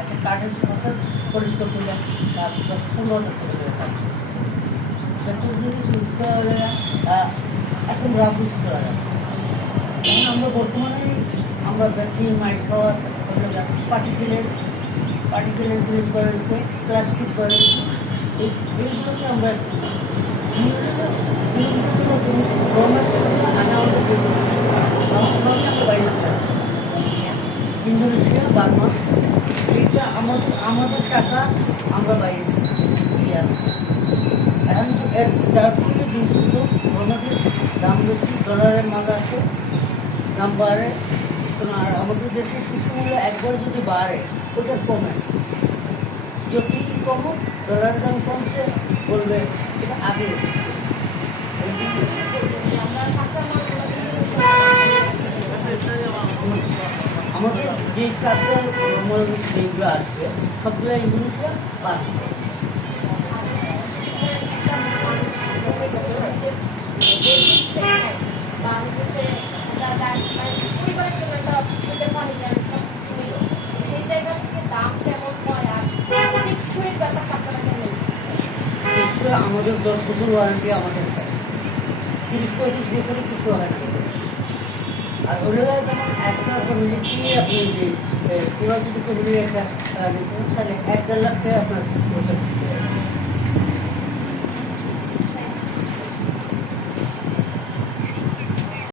একটা কাঠের ফসল পরিষ্কার করলে তার 10-15 টাকা করে কাজ সেটার জন্য সুস্থ হলে এখন রাফ ইউজ করা যায়। এখন আমরা বর্তমানে আমরা ব্যাটারি মাইট খাওয়া পার্টিকেলের জিনিস করেছে, প্লাস্টিক করেছে, এইগুলোকে আমরা আনা আমাদের দেশে সবই আমরা বাইরে থাকি ইন্দোনেশিয়া বার্মা, এইটা আমাদের টাকা আমরা বাইরে দিয়ে আসি। এখন এর যার ফলে জিনিসপত্র আমাদের দাম বেশি, ডলারের মাল আসে, দাম বাড়ে। আর আমাদের দেশের সিস্টেম হলো একবার যদি বাড়ে ওটা কমে, যদি কমো ডলারের দাম কমছে বলবে এটা আগে আমাদের যে কাজের যেগুলো আসবে সবগুলো ইন্দোনেশিয়া বাড়বে। আমাদের 10 বছর ওয়ারেন্টি, আমাদের 30-35 বছরে কিছু হয় না। আর ওরা যেমন একটা ফ্যামিলিটি আপনি যে পুরো যদি ফ্যামিলি একটা তাহলে 1-1.5 লাখ টাকা আপনার